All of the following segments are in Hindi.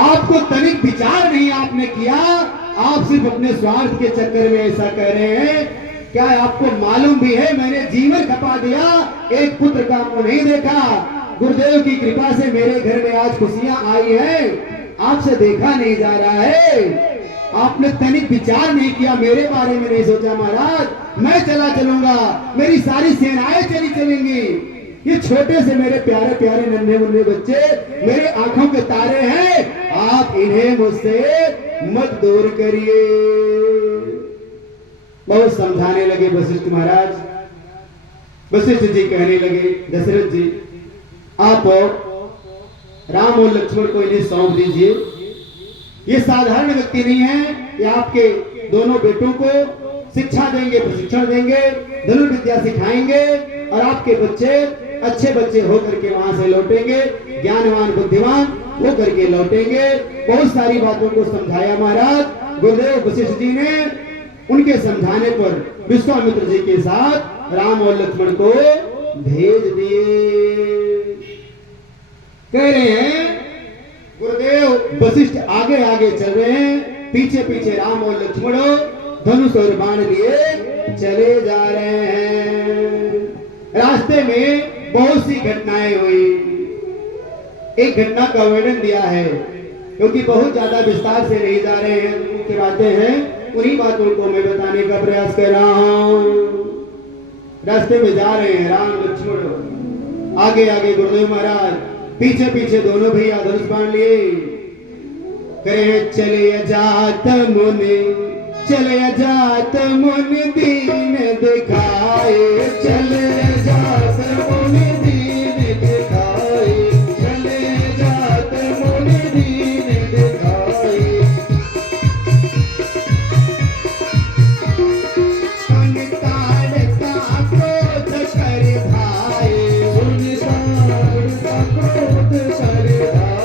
आपको तनिक विचार नहीं आपने किया, आप सिर्फ अपने स्वार्थ के चक्कर में ऐसा कह रहे हैं। क्या आपको मालूम भी है मैंने जीवन खपा दिया, एक पुत्र का मुंह नहीं देखा। गुरुदेव की कृपा से मेरे घर में आज खुशियां आई हैं, आपसे देखा नहीं जा रहा है। आपने तनिक विचार नहीं किया, मेरे बारे में नहीं सोचा महाराज। मैं चला चलूंगा, मेरी सारी सेनाएं चली चलेंगी। ये छोटे से मेरे प्यारे प्यारे नन्हे मुन्ने बच्चे मेरे आंखों के तारे हैं, आप इन्हें मुझसे मत दूर करिए। बहुत समझाने लगे वशिष्ठ महाराज। वशिष्ठ जी कहने लगे, दशरथ जी आप राम और लक्ष्मण को इन्हें सौंप दीजिए। ये साधारण व्यक्ति नहीं है, ये आपके दोनों बेटों को शिक्षा देंगे, प्रशिक्षण देंगे, धनुर्विद्या सिखाएंगे और आपके बच्चे अच्छे बच्चे होकर के वहां से लौटेंगे, ज्ञानवान बुद्धिमान होकर के लौटेंगे। बहुत सारी बातों को समझाया महाराज। गुरुदेव वशिष्ठ जी ने उनके समझाने पर विश्वामित्र जी के साथ राम और लक्ष्मण को भेज दिए। कह रहे हैं गुरुदेव वशिष्ठ आगे आगे चल रहे हैं, पीछे पीछे राम और लक्ष्मण धनुष और बाण लिए चले जा रहे हैं। रास्ते में बहुत सी घटनाएं हुई। एक घटना का वर्णन दिया है, क्योंकि बहुत ज्यादा विस्तार से नहीं जा रहे हैं, मुख्य बातें हैं, उन्हीं बातों को मैं बताने का प्रयास कर रहा हूं। रास्ते में जा रहे हैं राम लक्ष्मण, आगे आगे गुरुदेव महाराज, पीछे पीछे दोनों भैया धनुष बाण लिए। कहे चले जात मुनि, चले जात मुनि दीन दिखाए, चले जात मुनि दीन दिखाए, चले जात मुनि दीन दिखाए। संतान का क्रोध कर भाई, संतान का क्रोध कर भाई,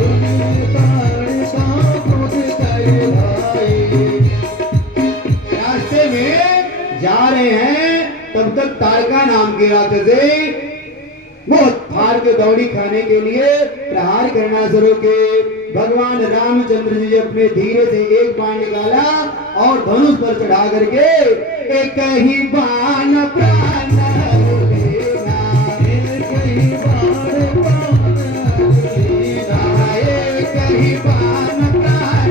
संतान का क्रोध कर भाई, रास्ते में जा रहे हैं, तब तक ताड़का नाम के राक्षसे बहुत फाड़ के दौड़ी खाने के लिए प्रहार करना शुरू किए। भगवान रामचंद्र जी अपने धीरे से एक बाण निकाला और धनुष पर चढ़ा करके एक ही बाण प्राण लेना, एक ही बाण प्राण लेना, एक ही बाण प्राण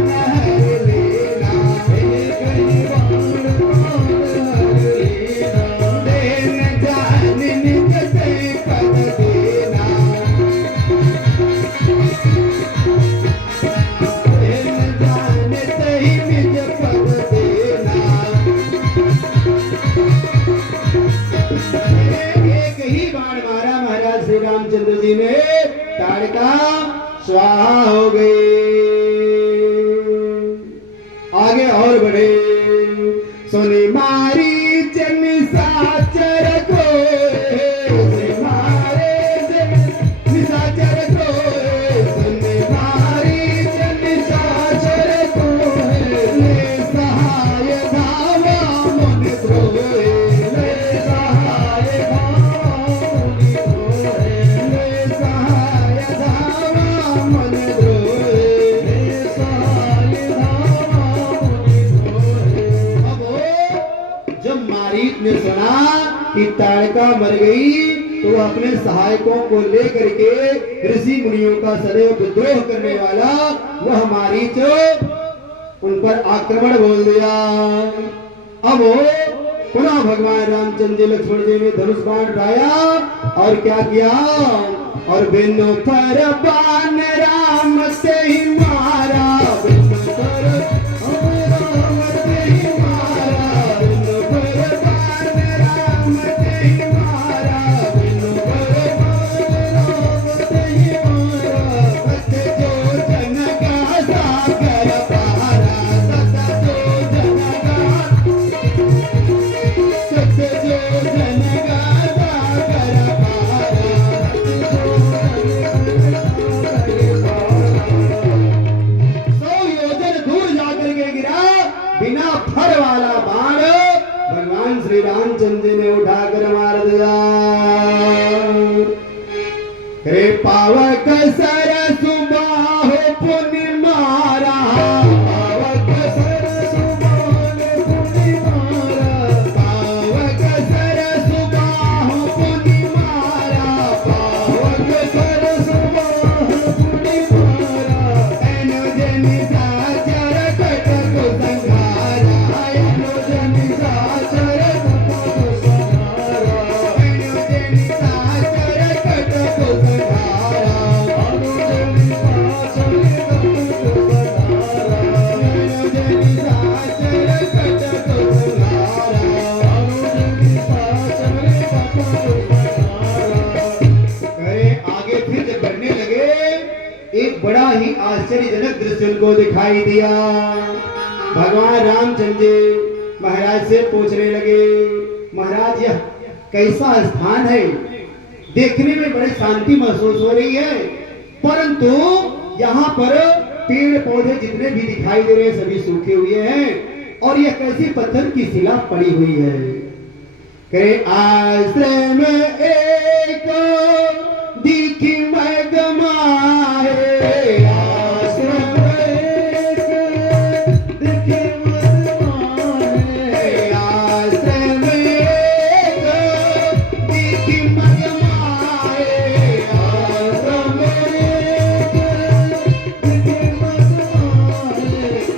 लेना, एक ही बाण प्राण लेना, देन जान निज से पद देना, देन जान से निज पद देना। एक ही बाण मारा महाराज श्री रामचंद्र जी ने, ताड़का स्वाहा हो गई। आगे और बढ़े, सोनी मारी जन साचर को, सोनी मारे जन निशाचर को, सोनी मारी जन साचर को, ले सहाय धावा मन द्रोहे, ले सहाय धावा मन द्रोहे, ले सहाय धावा मन द्रोहे, ले सहाय धावा मन द्रोहे। अब जब मारीच ने सुना कि ताड़का मर गई, तो अपने सहायकों को लेकर के ऋषि मुनियों का सदैव विद्रोह करने वाला वह मारीच उन पर आक्रमण बोल दिया। अब पुनः भगवान रामचंद्र जी लक्ष्मण जी ने धनुष बाण उठाया और क्या किया, और बिनु पर बाण राम से ही मारा, बिनु पर राम से ही मारा, बिनु पर बाण राम से ही मारा, बिनु पर बाण राम से ही मारा। सत जो जन का सागर पारा, सत जो जन का, सत जो जन का सागर पारा, सत जो जन का सागर पारा। रे पावक सरस बाहो पुनि मारा, पावक सरस बाहो पुनि मारा, पावक सरस बाहो पुनि मारा, पावक सरस बाहो पुनि मारा, एनो जनि साचर कटक संघारा, एनो जनि साचर कटक संघारा, एनो जनि साचर कटक संघारा, एनो जनि साचर कटक संघारा, एनो जनि साचर कटक संघारा, एनो जनि साचर कटक संघारा। करे आगे फिर जब बढ़ने लगे, एक बड़ा ही आश्चर्यजनक दृश्य उनको दिखाई दिया। भगवान रामचंद्र जी महाराज से पूछने लगे, महाराज यह कैसा स्थान है? देखने में बड़ी शांति महसूस हो रही है, परंतु यहाँ पर पेड़ पौधे जितने भी दिखाई दे रहे हैं सभी सूखे हुए हैं, और यह कैसी पत्थर की शिला पड़ी हुई है। करे आश्रम में एक दिखी मगमाए, आश्रम में एक दिखी मगमाए, आश्रम में एक दिखी मगमाए, आश्रम में एक दिखी मगमाए,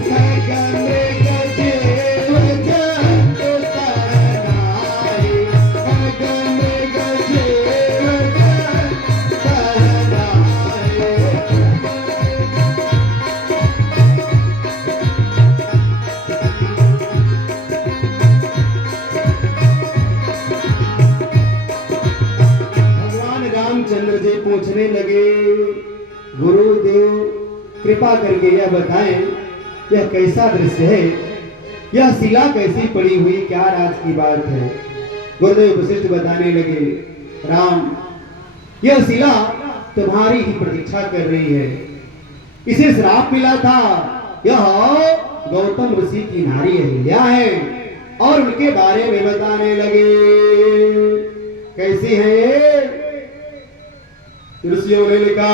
गगन में गजेव जंत तनाए, गगन में गजेव जंत तनाए। भगवान रामचंद्र जी पूछने लगे, गुरुदेव कृपा करके यह बताएं, यह कैसा दृश्य है? यह शिला कैसी पड़ी हुई, क्या राज की बात है? गुरुदेव वशिष्ठ बताने लगे, राम यह शिला तुम्हारी ही प्रतीक्षा कर रही है। इसे श्राप मिला था, यह गौतम ऋषि की नारी अहिल्या है, और उनके बारे में बताने लगे। कैसी है ये? ऋषियों ने लिखा,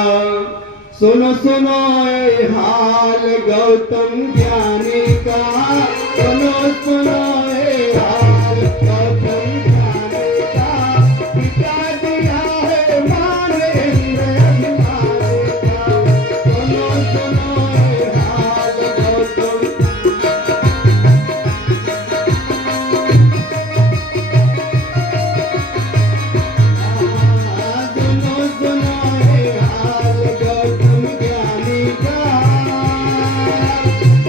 सुनो सुनो ए हाल गौतम ज्ञानी का, सुनो सुनो ए हाल गौतम ज्ञानी का, पिता दिया है मान इंद्र अभिमानी का, सुनो सुनो ए हाल गौतम। सुनो सुनो ए हाल गौतम ज्ञानी का,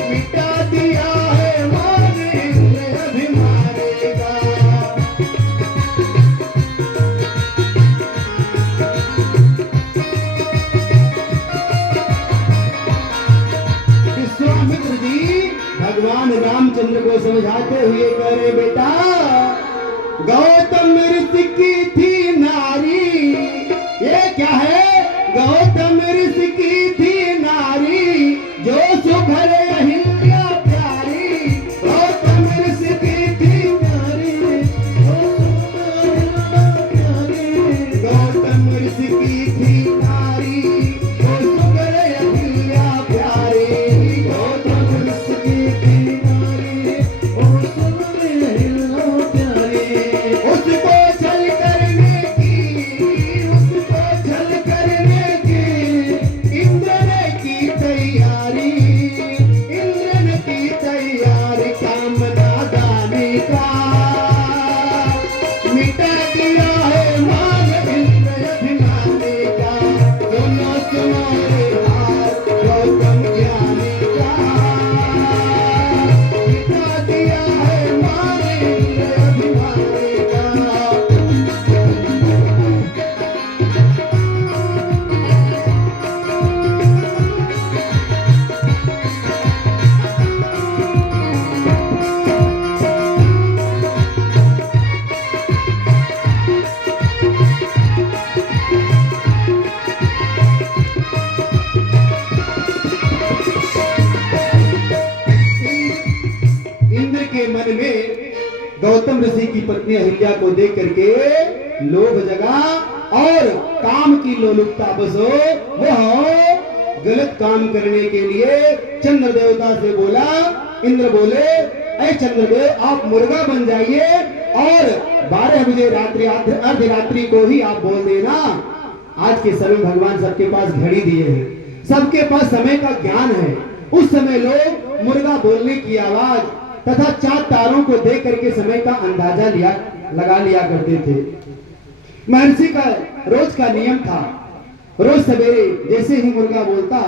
मिटा दिया है मान इंद्र अभिमानी का। विश्वामित्र जी भगवान रामचंद्र को समझाते हुए कह रहे, बेटा गौतम ऋषि की थी नारी, ये क्या है? गौतम ऋषि की थी नारी, जो सुघर अहिल्या प्यारी, गौतम ऋषि की थी नारी, जो सुघर अहिल्या प्यारी, गौतम ऋषि की थी नारी, जो सुघर अहिल्या प्यारी, गौतम ऋषि की थी नारी, जो सुघर अहिल्या प्यारी। उसको छल करने की, उसको छल करने की इंद्र ने की तैयारी, इंद्र ने की तैयारी, काम नादानी का, मिटा दिया है मान इंद्र अभिमानी का। सुनो सुनो ए हाल गौतम ज्ञानी का, मिटा दिया है मान इंद्र अभिमानी का। इंद्र के मन में गौतम ऋषि की पत्नी अहिल्या को देख करके लोभ जगा और काम की की लोलुपता बसो वो गलत काम करने के लिए चंद्र देवता से बोला। इंद्र बोले ऐ चंद्रदेव आप मुर्गा बन जाइए और 12 बजे रात्रि अर्धरात्रि को ही आप बोल देना। आज के समय भगवान सबके पास घड़ी दिए हैं, सबके पास समय का ज्ञान है। उस समय लोग मुर्गा बोलने की आवाज तथा चांद तारों को देख करके समय का अंदाजा लगा लिया करते थे। महर्षि का रोज का नियम था, रोज सवेरे जैसे ही मुर्गा बोलता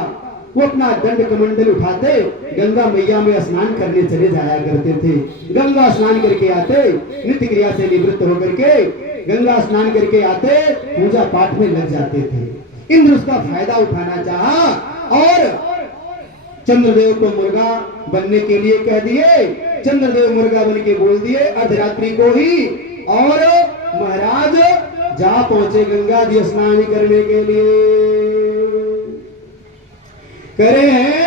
वो अपना दंड कमंडल उठाते गंगा मैया में स्नान करने चले जाया करते थे। गंगा स्नान करके आते, नित्य क्रिया से निवृत्त होकर के गंगा स्नान करके आते, पूजा पाठ में लग जाते थे। इंद्र उसका फायदा उठाना चाहा और चंद्रदेव को मुर्गा बनने के लिए कह दिए। चंद्रदेव मुर्गा बन के बोल दिए अर्धरात्रि को ही, और महाराज जा पहुंचे गंगा जी स्नान करने के लिए। करे हैं